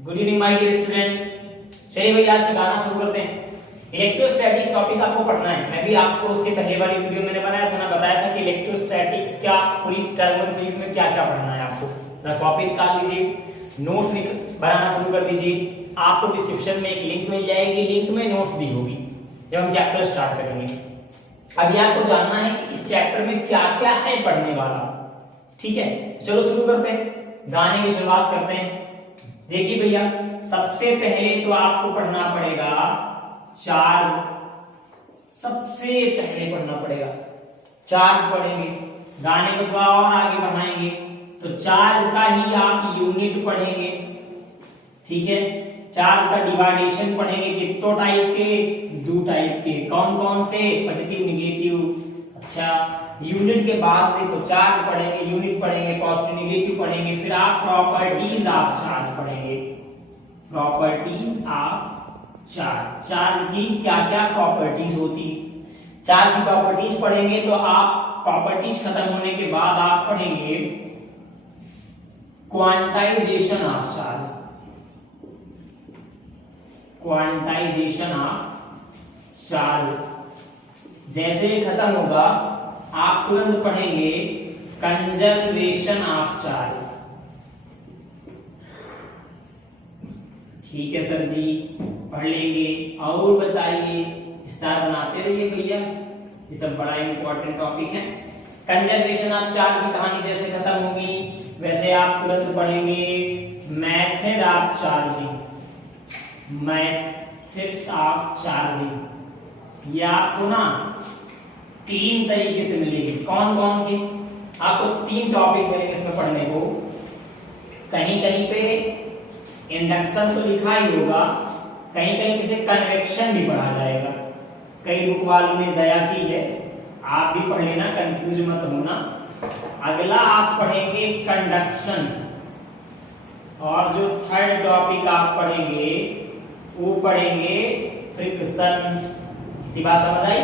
Good evening my dear students. चलिए भैया आज से गाना शुरू करते हैं। इलेक्ट्रोस्टैटिक्स टॉपिक आपको पढ़ना है। मैं भी आपको उसके पहले वाली वीडियो मैंने बनाया था ना, बताया था कि इलेक्ट्रोस्टैटिक्स क्या पूरी टर्म फीस में क्या क्या पढ़ना है आपको। तो कॉपी निकाल लीजिए, नोट्स बनाना शुरू कर दीजिए। आपको डिस्क्रिप्शन में एक लिंक मिल जाएगी, लिंक में नोट्स दी होगी जब हम चैप्टर स्टार्ट करेंगे। अभी आपको जानना है कि इस चैप्टर में क्या क्या है पढ़ने वाला, ठीक है। चलो शुरू करते हैं, गाने की शुरुआत करते हैं। देखिए भैया, सबसे पहले तो आपको पढ़ना पड़ेगा चार्ज। सबसे पहले पढ़ना पड़ेगा चार्ज पढ़ेंगे, गाने को थोड़ा और आगे बढ़ाएंगे तो चार्ज का ही आप यूनिट पढ़ेंगे, ठीक है। चार्ज का डिवाइडेशन पढ़ेंगे, कितने टाइप के, 2 टाइप के। कौन कौन से? Positive negative. अच्छा, यूनिट के बाद देखो चार्ज पढ़ेंगे, यूनिट पढ़ेंगे, पॉजिटिव नेगेटिव पढ़ेंगे, फिर आप प्रॉपर्टीज ऑफ चार्ज पढ़ेंगे। प्रॉपर्टीज ऑफ चार्ज, चार्ज की क्या क्या प्रॉपर्टीज होती, चार्ज की प्रॉपर्टीज पढ़ेंगे। तो आप प्रॉपर्टीज खत्म होने के बाद आप पढ़ेंगे quantization of charge. Quantization of charge जैसे खत्म होगा आप तुरंत पढ़ेंगे कंजर्वेशन ऑफ चार्ज। ठीक है सर जी, पढ़ लेंगे। और बताइए, स्टार बनाते रहिए भैया, ये सब बड़ा इंपॉर्टेंट टॉपिक है। कंजर्वेशन ऑफ चार्ज की कहानी जैसे खत्म होगी वैसे आप तुरंत पढ़ेंगे method of charging. Methods of charging ये आपको ना 3 तरीके से मिलेगी। कौन कौन के? आपको 3 टॉपिक मिलेंगे इसमें पढ़ने को। कहीं कहीं पे इंडक्शन तो लिखा ही होगा, कहीं कहीं पे कन्वेक्शन भी पढ़ा जाएगा। कई बुक वालों ने दया की है, आप भी पढ़ लेना, कंफ्यूज मत होना। अगला आप पढ़ेंगे कंडक्शन, और जो थर्ड टॉपिक आप पढ़ेंगे वो पढ़ेंगे फ्रिक्शन। इतनी बात समझ आई?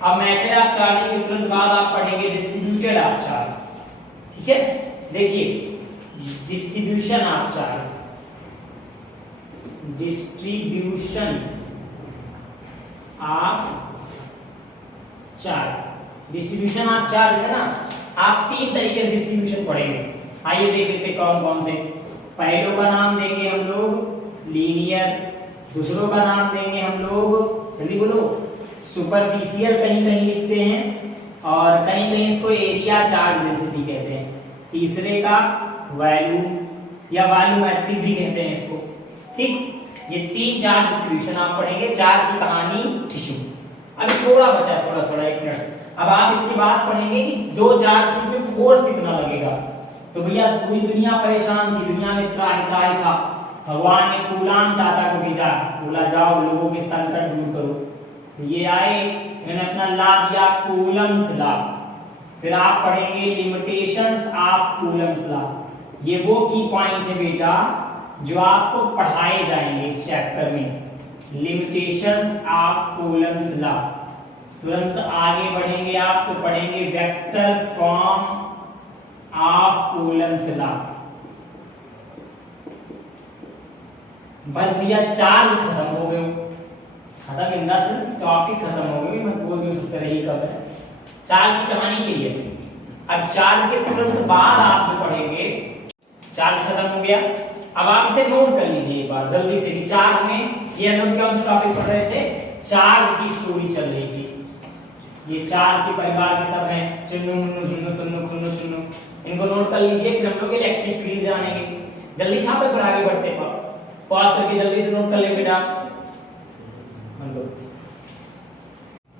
अब मेथड ऑफ चार्जिंग के तुरंत बाद आप पढ़ेंगे डिस्ट्रीब्यूटेड ऑफ चार्ज, ठीक है। देखिए distribution of charge, distribution of charge, distribution of charge है ना, आप 3 तरीके से डिस्ट्रीब्यूशन पढ़ेंगे। आइए देख लेते कौन कौन से। पहलों का नाम देंगे हम लोग लीनियर, दूसरों का नाम देंगे हम लोग, जल्दी बोलो, सुपरफिशियल कहीं कहीं लिखते हैं, और कहीं कहीं इसको एरिया चार्ज डेंसिटी कहते हैं। तीसरे का वॉल्यूम या वॉल्यूमेट्रिक भी कहते हैं इसको, ठीक। ये 3 चार्ज डिस्ट्रीब्यूशन आप पढ़ेंगे। चार्ज की कहानी टिश्यू। अभी थोड़ा बचा, थोड़ा 1 मिनट। अब आप इसके बाद पढ़ेंगे कि 2 चार्ज में फोर्स कितना लगेगा। तो भैया पूरी दुनिया परेशान थी, दुनिया में त्राही त्राही था। भगवान ने कूलाम चाचा को भेजा, बोला जाओ लोगों के संकट दूर करो। ये आए, इन्होंने अपना ला दिया कूलम्स लॉ। फिर आप पढ़ेंगे लिमिटेशंस ऑफ कूलम्स लॉ। ये वो की पॉइंट है बेटा जो आपको पढ़ाए जाएंगे इस चैप्टर में, लिमिटेशंस ऑफ कूलम्स लॉ। तुरंत आगे बढ़ेंगे आप तो पढ़ेंगे vector form of Coulomb's law. बस भैया चार्ज खत्म हो गए, खत्म इंदा से टॉपिक खत्म हो गई। मैं बोल दूं सब तरह ही कब है चार्ज की कहानी के लिए। अब चार्ज के तुरंत बाद आप जो पढ़ेंगे, चार्ज खत्म हो गया। अब आप इसे नोट कर लीजिए एक बार जल्दी से कि चार्ज में ये हम लोग कौन सा टॉपिक पढ़ रहे थे, चार्ज की स्टोरी चल रही थी। ये चार्ज के परिवार के सब हैं, चुन्नू मुन्नू झुन्नू सुन्नू खुन्नू चुन्नू, इनको नोट कर लीजिए। फिर हम लोग इलेक्ट्रिक फील्ड जानेंगे। जल्दी छापे पर आगे बढ़ते, पॉज करके जल्दी से नोट कर ले बेटा।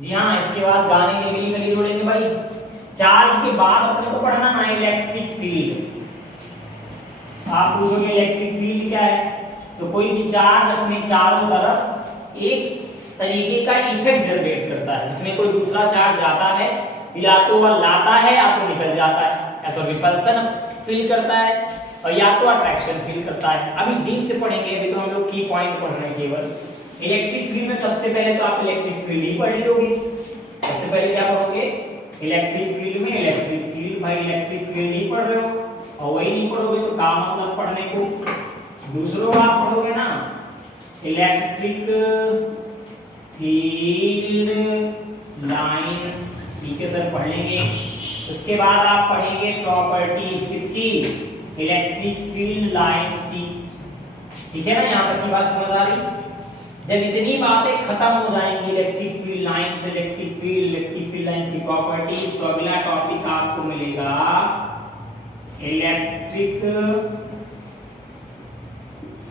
जी हाँ, इसके बाद गाने में गली गली जोड़ेंगे भाई। चार्ज के बाद अपने को पढ़ना ना इलेक्ट्रिक फील्ड। आप पूछोगे इलेक्ट्रिक फील्ड क्या है, तो कोई भी चार्ज अपने चारों तरफ एक तरीके का इफेक्ट जनरेट करता है, जिसमें कोई दूसरा चार्ज आता है, या तो वह लाता है या तो निकल जाता है, या तो रिपल्सन फील करता है और या तो अट्रैक्शन फील करता है। अभी डीप से पढ़ेंगे, अभी तो हम लोग की पॉइंट पढ़ रहे हैं केवल। इलेक्ट्रिक फील्ड में सबसे पहले तो आप इलेक्ट्रिक फील्ड ही पढ़ लोगे। सबसे पहले क्या पढ़ोगे? इलेक्ट्रिक फील्ड में इलेक्ट्रिक फील्ड। भाई इलेक्ट्रिक फील्ड ही पढ़ रहे हो और वही नहीं पढ़ोगे तो काम मतलब पढ़ने को दूसरों आप पढ़ोगे ना इलेक्ट्रिक फील्ड लाइंस, ठीक है सर, पढ़ लेंगे। उसके बाद आप पढ़ेंगे प्रॉपर्टीज किसकी, इलेक्ट्रिक फील्ड लाइंस की, ठीक है ना। यहाँ तक की बात समझ आ रही। जब इतनी बातें खत्म हो जाएंगी, electric field lines, electric field lines की प्रॉपर्टीज, तो अगला टॉपिक आपको मिलेगा electric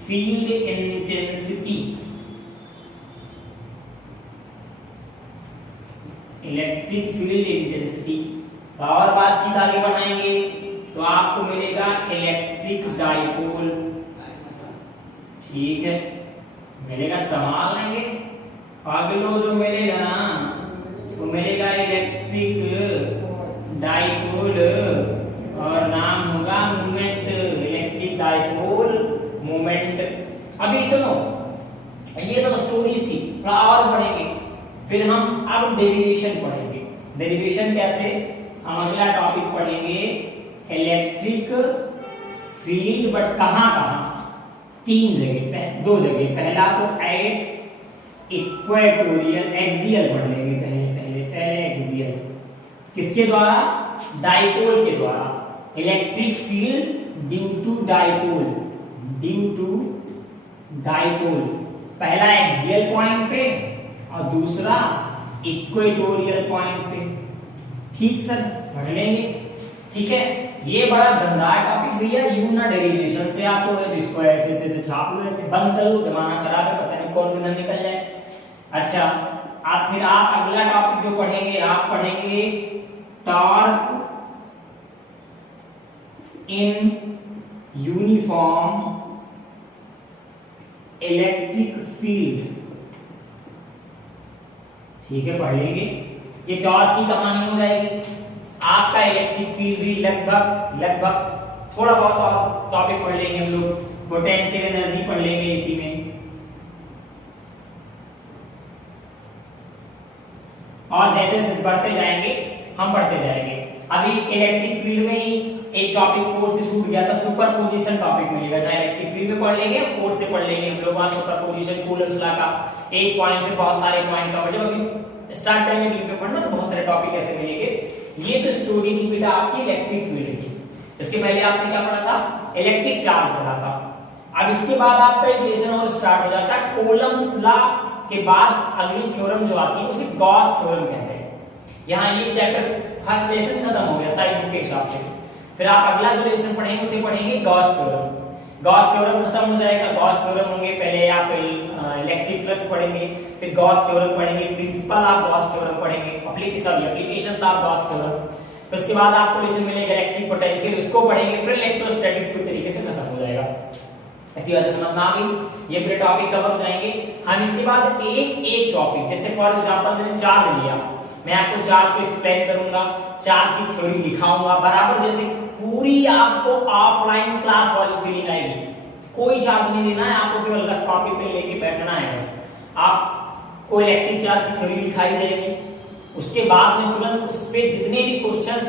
field intensity. Electric field intensity और बातचीत आगे बढ़ाएंगे तो आपको मिलेगा इलेक्ट्रिक डाइपोल, ठीक है, मिलेगा, संभाल लेंगे। अगलो जो मिलेगा ना वो मिलेगा इलेक्ट्रिक डाइपोल और नाम होगा मोमेंट, इलेक्ट्रिक डाइपोल मोमेंट। अभी दोनों ये सब स्टोरीज थी, थोड़ा और पढ़ेंगे, फिर हम अब डेरिवेशन पढ़ेंगे। डेरिवेशन कैसे, हम अगला टॉपिक पढ़ेंगे इलेक्ट्रिक फील्ड, बट कहां कहां, 3 जगह, 2 जगह। पहला तो एट इक्वेटोरियल, एक्सियल पढ़ लेंगे पहले एक्सियल, किसके द्वारा, डाइपोल के द्वारा, electric field due to dipole, पहला एक्सियल पॉइंट पे और दूसरा इक्वेटोरियल पॉइंट पे, ठीक सर, पढ़ लेंगे, ठीक है। ये बड़ा दमदार टॉपिक भैया, यू ना डेरिवेशन से आपको है, जिसको ऐसे छाप लो, ऐसे बंद कर लो, जमाना खराब है, पता नहीं कौन किधर निकल जाए। अच्छा, फिर आप अगला टॉपिक जो पढ़ेंगे, आप पढ़ेंगे torque in uniform electric field, ठीक है, पढ़ लेंगे। ये टॉर्क की कहानी हो जाएगी। आपका इलेक्ट्रिक फील्ड भी लगभग थोड़ा बहुत और टॉपिक पढ़ लेंगे हम लोग, पोटेंशियल एनर्जी पढ़ लेंगे इसी में, और जैसे जैसे बढ़ते जाएंगे हम पढ़ते जाएंगे। अभी इलेक्ट्रिक फील्ड में ही एक टॉपिक 4 से छूट गया था, सुपरपोजिशन टॉपिक मिलेगा, जहां इलेक्ट्रिक फील्ड में पढ़ लेंगे, 4 से पढ़ लेंगे हम लोग वहां सुपरपोजिशन, कूलम्स लॉ का, एक पॉइंट से बहुत सारे पॉइंट का, जब अभी स्टार्ट करेंगे डीप में पढ़ना तो बहुत सारे टॉपिक ऐसे मिलेंगे। ये तो स्टोरी थी बेटा आपकी इलेक्ट्रिक फील्ड की। इसके पहले आपने क्या पढ़ा था, इलेक्ट्रिक चार्ज पढ़ा था। अब इसके बाद आपका एक लेसन और स्टार्ट हो जाता है, कूलम्स लॉ के बाद अगली थ्योरम जो आती है उसे गॉस थ्योरम कहते हैं। यहाँ ये चैप्टर फर्स्ट लेसन खत्म हो गया साइड बुक के हिसाब से, फिर आप अगला जो लेसन पढ़ेंगे उसे पढ़ेंगे गॉस थ्योरम। गॉस थ्योरम खत्म हो जाएगा, गॉस थ्योरम होंगे, पहले आप इलेक्ट्रिक फ्लक्स पढ़ेंगे, फिर गॉस थ्योरम पढ़ेंगे, प्रिंसिपल आप गॉस थ्योरम पढ़ेंगे, एप्लीकेशंस आप गॉस थ्योरम, फिर उसके बाद आपको लेसन मिलेगा इलेक्ट्रिक पोटेंशियल, उसको पढ़ेंगे, फिर इलेक्ट्रोस्टैटिक पूरी तरीके से खत्म हो जाएगा। इतनी बात समझ में आ गई, ये पूरे टॉपिक कवर हो जाएंगे। हम इसके बाद एक टॉपिक, जैसे फॉर एग्जांपल मैंने चार्ज लिया, मैं आपको चार्ज को एक्सप्लेन करूंगा, चार्ज की थ्योरी दिखाऊंगा, बराबर जैसे पूरी आपको ऑफलाइन क्लास वाली फीलिंग आएगी। कोई चार्ज नहीं देना है आपको, केवल रफ कॉपी पे लेके बैठना है बस। आपको इलेक्ट्रिक चार्ज की थ्योरी दिखाई जाएगी, उसके बाद में तुरंत उस पे जितने भी क्वेश्चंस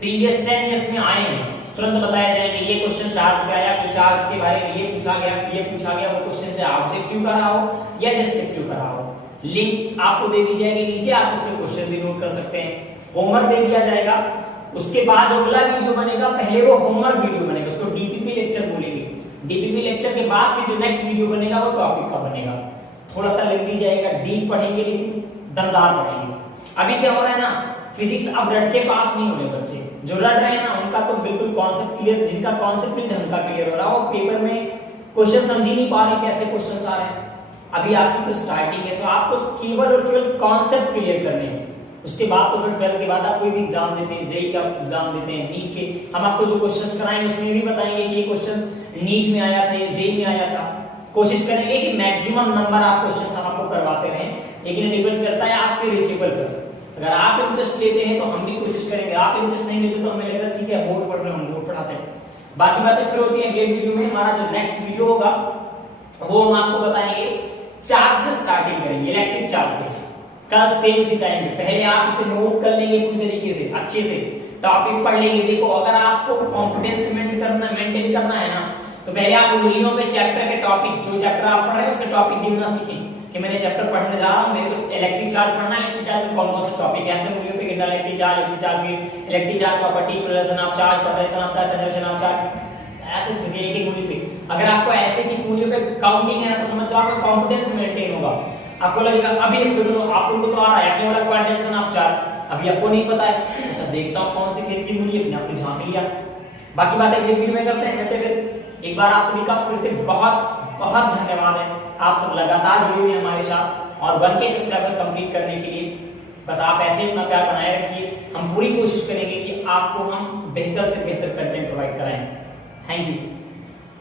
प्रीवियस 10 इयर्स में आए हैं तुरंत बताए जाएंगे। ये क्वेश्चन चार्ज पे आया, फिर चार्ज के बारे में ये पूछा गया, फिर ये पूछा गया, वो क्वेश्चन से ऑब्जेक्टिव का रहा हो या डिस्क्रिप्टिव का रहा हो। लिंक आपको दे दी जाएगी नीचे, आप उसमें क्वेश्चन भी नोट कर सकते हैं। होमवर्क दे दिया जाएगा, उसके बाद जो अगला वीडियो बनेगा पहले वो होमवर्क वीडियो बनेगा, उसको डीपीपी लेक्चर बोलेंगे। डीपीपी लेक्चर के बाद फिर जो नेक्स्ट वीडियो बनेगा वो टॉपिक का बनेगा, थोड़ा सा लेंदी जाएगा, डीप पढ़ेंगे लेकिन दमदार पढ़ेंगे। अभी क्या हो रहा है ना, फिजिक्स अब रट के पास नहीं हो रहे बच्चे, जो रट रहे हैं ना उनका तो बिल्कुल कॉन्सेप्ट क्लियर, जिनका कॉन्सेप्ट नहीं ढंग का क्लियर हो रहा है, वो पेपर में क्वेश्चन समझ ही नहीं पा रहे कैसे क्वेश्चन आ रहे हैं। अभी आपकी तो स्टार्टिंग है, तो आपको केवल और केवल कॉन्सेप्ट क्लियर करने हैं। उसके बाद तो फिर 12 के बाद आप कोई भी एग्जाम देते हैं, जेईई का एग्जाम देते हैं, नीट के, हम आपको जो क्वेश्चंस कराएंगे उसमें भी बताएंगे कि ये क्वेश्चंस नीट में आया था, ये जेईई में आया था। कोशिश करेंगे कि मैक्सिमम नंबर आप क्वेश्चंस हम आपको करवाते रहें, लेकिन डिपेंड करता है आपके रीचेबल पर। अगर आप इंटरेस्ट लेते हैं तो हम भी कोशिश करेंगे, आप इंटरेस्ट नहीं लेते तो हमें लगेगा ठीक है बोर्ड पढ़ रहे हैं, हम बोर्ड पढ़ाते हैं। बाकी बातें फिर होती है अगले वीडियो में। हमारा जो नेक्स्ट वीडियो होगा वो हम आपको बताएंगे चार्ज से स्टार्टिंग करेंगे, इलेक्ट्रिक चार्ज से। कल सेम इसी टाइम पे, पहले आप इसे नोट कर लेंगे पूरी तरीके से, अच्छे से टॉपिक पढ़ लेंगे। देखो अगर आपको कॉन्फिडेंस मेंटेन करना है ना, तो पहले आप मूल्यों पे चैप्टर के टॉपिक, जो चैप्टर आप पढ़ रहे हैं उसके टॉपिक गिनना सीखें कि मैंने चैप्टर पढ़ने जा रहा हूं, मेरे को इलेक्ट्रिक चार्ज पढ़ना है, इलेक्ट्रिक चार्ज में कौन-कौन से टॉपिक है, ऐसे मूल्यों पे गिनना, इलेक्ट्रिक चार्ज फिर electric charge property, presence of charge, potential of charge, conservation of charge, ऐसे सीखे एक एक मूल्य पे। अगर आपको ऐसे की मूल्यों पे काउंटिंग है तो समझ जाओ आपका कॉन्फिडेंस मेंटेन होगा। आपको लगेगा अभी आपको तो आ रहा है, आपने बोला क्वांटिटेशन ऑफ चार्ज, अभी आपको नहीं पता है, अच्छा देखता हूं कौन से खेत की मूल्य है, आपने झांक लिया। बाकी बातें अगले वीडियो में करते हैं। फिर एक बार आप सभी का फिर से बहुत बहुत धन्यवाद है, आप सब लगातार जुड़े हुए हमारे साथ और 1K सब्सक्राइबर कंप्लीट करने के लिए। बस आप ऐसे ही अपना प्यार बनाए रखिए, हम पूरी कोशिश करेंगे कि आपको हम बेहतर से बेहतर कंटेंट प्रोवाइड कराएं। Thank you.